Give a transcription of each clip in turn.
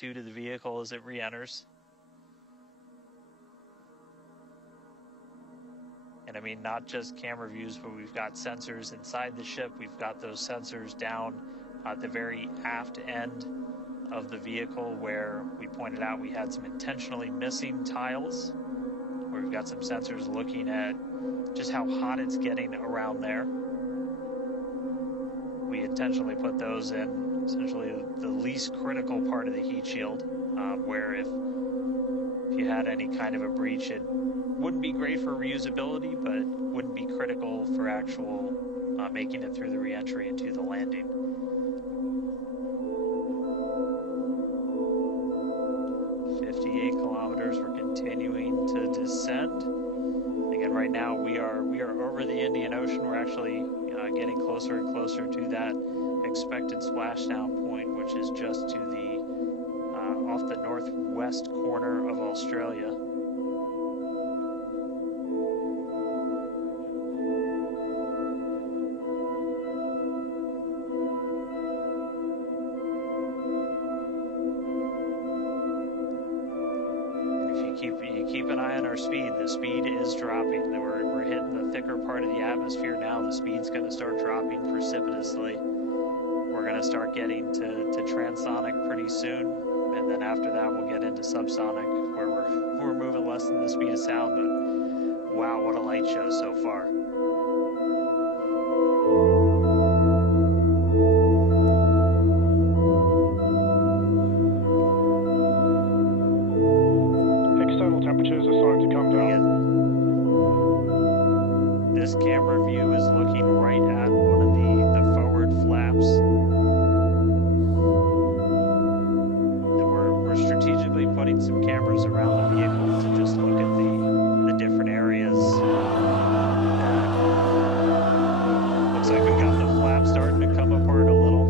do to the vehicle as it re-enters. And I mean, not just camera views, but we've got sensors inside the ship. We've got those sensors down at the very aft end of the vehicle where we pointed out we had some intentionally missing tiles, where we've got some sensors looking at just how hot it's getting around there. We intentionally put those in essentially the least critical part of the heat shield, where if you had any kind of a breach, it wouldn't be great for reusability, but wouldn't be critical for actual making it through the re-entry and to the landing. Kilometers. We're continuing to descend. Again, right now we are over the Indian Ocean. We're actually getting closer and closer to that expected splashdown point, which is just to the off the northwest corner of Australia. You keep an eye on our speed. The speed is dropping. We're hitting the thicker part of the atmosphere now. The speed's going to start dropping precipitously. We're going to start getting to transonic pretty soon, and then after that we'll get into subsonic, where we're moving less than the speed of sound. But wow, what a light show so far. Temperatures are starting to come down. This camera view is looking right at one of the forward flaps. And we're strategically putting some cameras around the vehicle to just look at the different areas. Looks like we got the flap starting to come apart a little.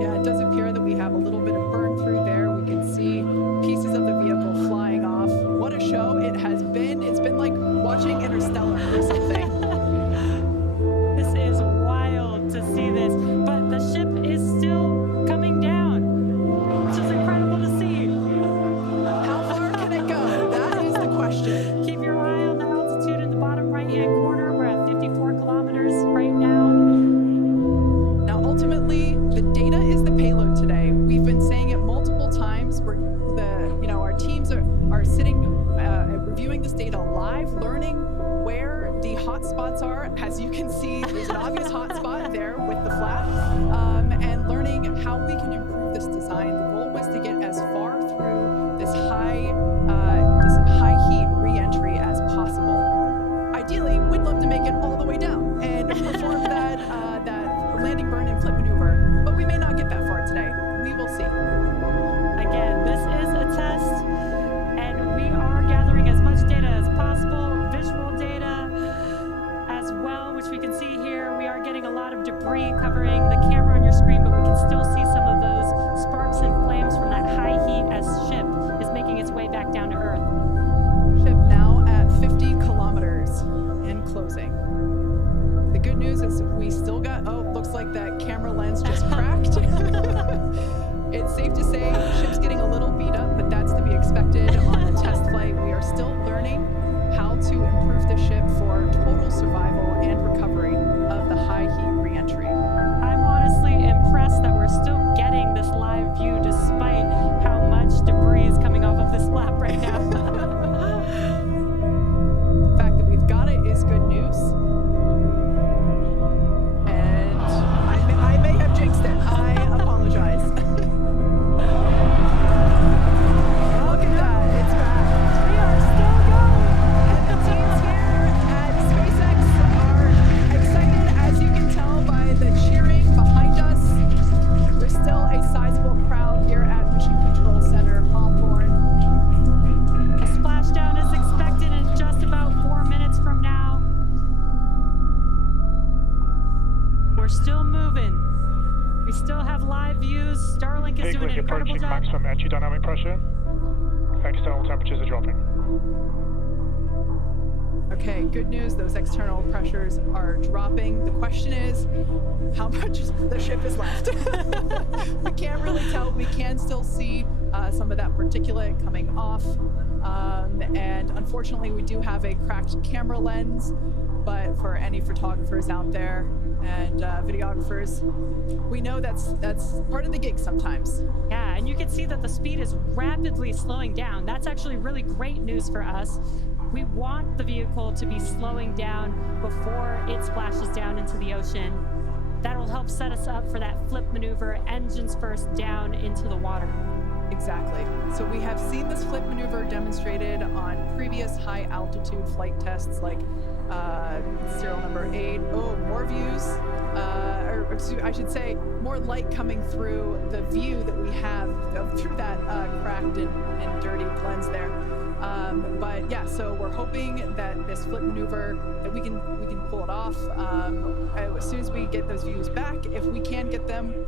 Yeah, it does appear that we have a little bit of burn through there. We can see pieces of the vehicle flying off. What a show it has been. It's been like watching Interstellar or something. This is wild to see this, but the ship is still coming down, which is incredible to see. How far can it go? That is the question. Keep your eye on the altitude in the bottom right-hand corner. We're at 54 kilometers right now. Now, ultimately, the data is the payload today. We've been saying it multiple times. Our teams are sitting, reviewing this data live, learning where the hot spots are. As you can see, there's an obvious hot spot there with the flap, and learning how we can improve this design. The goal was to get as far through this high heat re-entry as possible. Ideally, we'd love to make it all the way down and perform that landing burn and flip maneuver, but we may not get that far today. We will see. Again, this is a test, and we are gathering as much data as possible, visual data as well, which we can see here. We are getting a lot of debris covering the camera on your screen, but we can still see some of those sparks and flames from that high heat as ship is making its way back down to Earth. Ship now at 50 kilometers and closing. The good news is we still got, looks like that camera lens just cracked. It's safe to say ship's getting a little beat up, but that's to be expected on a test flight. We are still learning how to improve the ship for total survival and recovery of the high heat re-entry. I'm honestly impressed that we're still getting this live view despite how much debris is coming off of this flap right now. The fact that we've got it is good news. And I may have jinxed it. I apologize. Look at that. It's back. We are still going. And the teams here at SpaceX are excited, as you can tell by the cheering behind us. There's still a sizable crowd here at Mission Control Center, Hawthorne. A splashdown is expected in just about 4 minutes from now. We're still moving. We still have live views. Starlink is doing an incredible approaching job. maximum anti-dynamic pressure. External temperatures are dropping. Okay, good news. Those external pressures are dropping. The question is, how much the ship is left? We can't really tell. We can still see some of that particulate coming off. And unfortunately, we do have a cracked camera lens. But for any photographers out there and videographers, we know that's part of the gig sometimes. Yeah, and you can see that the speed is rapidly slowing down. That's actually really great news for us. We want the vehicle to be slowing down before it splashes down into the ocean. That'll help set us up for that flip maneuver, engines first down into the water. Exactly. So we have seen this flip maneuver demonstrated on previous high altitude flight tests like serial number 8. Oh, more views, or I should say more light coming through the view that we have through that cracked and dirty lens there. But yeah, so we're hoping that this flip maneuver, that we can pull it off as soon as we get those views back. If we can get them,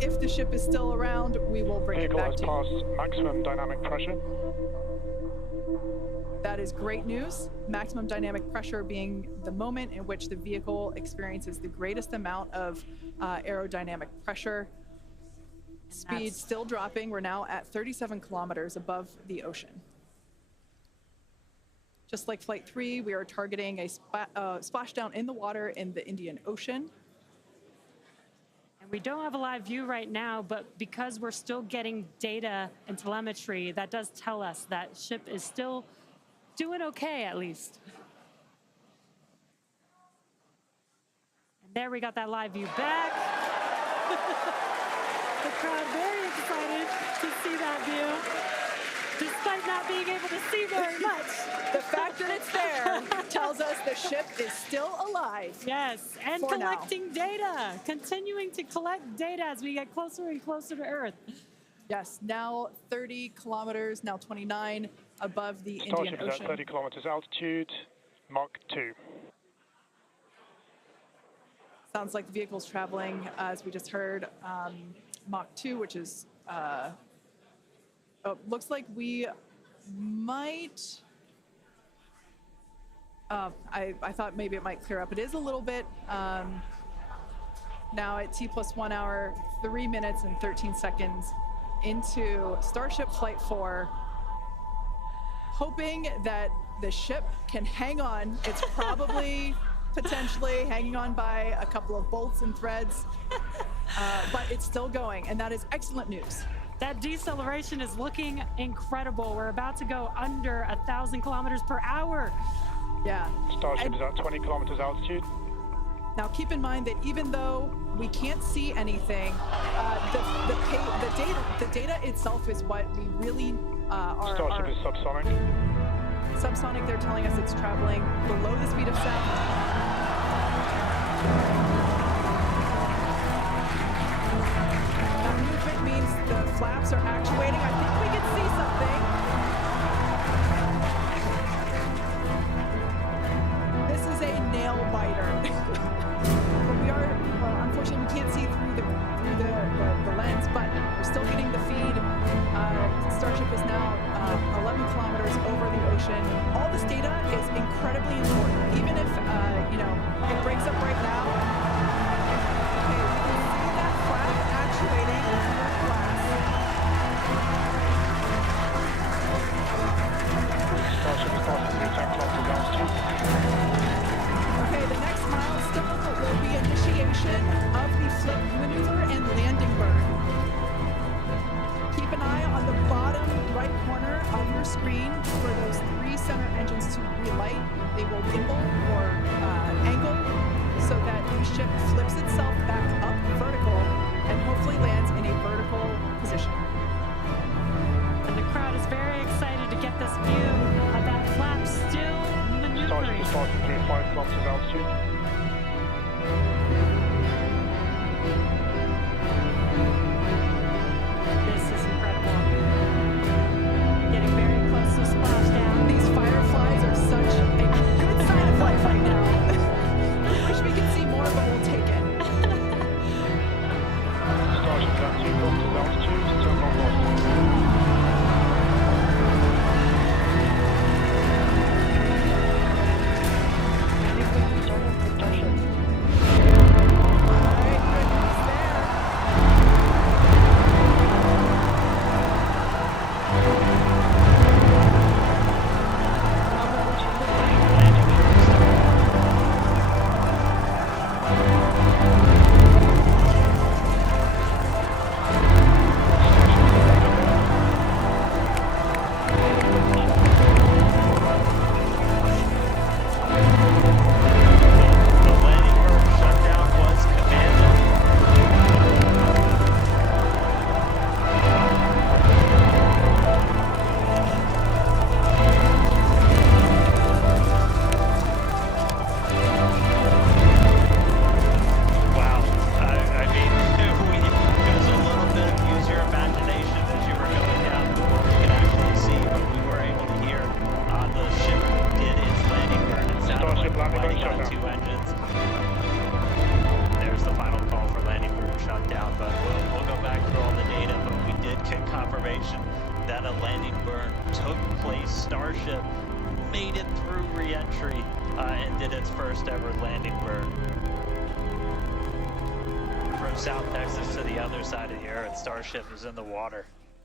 if the ship is still around, we will bring it back to you. Vehicle has passed maximum dynamic pressure. That is great news. Maximum dynamic pressure being the moment in which the vehicle experiences the greatest amount of aerodynamic pressure. Speed still dropping. We're now at 37 kilometers above the ocean. Just like Flight 3, we are targeting a splashdown in the water in the Indian Ocean. And we don't have a live view right now, but because we're still getting data and telemetry, that does tell us that ship is still doing okay, at least. And there we got that live view back. The crowd very excited to see that view, despite not being able to see very much. The fact that it's there tells us the ship is still alive. Yes, and collecting data, continuing to collect data as we get closer and closer to Earth. Yes, now 30 kilometers, now 29 above the Indian Starship is Ocean. at 30 kilometers altitude, Mach 2. Sounds like the vehicle's traveling, as we just heard, Mach 2, which is, looks like we might, I thought maybe it might clear up. It is a little bit, now at T+1 hour, 3 minutes and 13 seconds into Starship Flight 4, hoping that the ship can hang on. It's probably potentially hanging on by a couple of bolts and threads, but it's still going, and that is excellent news. That deceleration is looking incredible. We're about to go under 1,000 kilometers per hour. Yeah. Starship is at 20 kilometers altitude. Now keep in mind that even though we can't see anything, the data itself is what we really are. Starship is subsonic. Subsonic, they're telling us it's traveling below the speed of sound. That movement means the flaps are actuating. I think we can see something. This is a nail biter. Unfortunately, we can't see through the lens, but we're still getting the feed. Starship is now 11 kilometers over the ocean. All this data is incredibly important, even if it breaks up right now. Okay, we can see that flap actuating through the glass. Starship is passing through 10 kilometers altitude. Okay, the next milestone will be initiation of the flip maneuver and landing burn. Keep an eye on the bottom right corner of your screen for those 3 center engines to relight. They will gimbal or angle so that the ship flips itself back up vertical and hopefully lands in a vertical position. And the crowd is very excited to get this view of that flap still maneuvering. Starship is passing through 5 kilometers altitude. This is incredible. Getting very close to splashdown. These fireflies are such a good sign of life. had a landing burn took place. Starship made it through re-entry and did its first ever landing burn. From South Texas to the other side of the earth, Starship is in the water.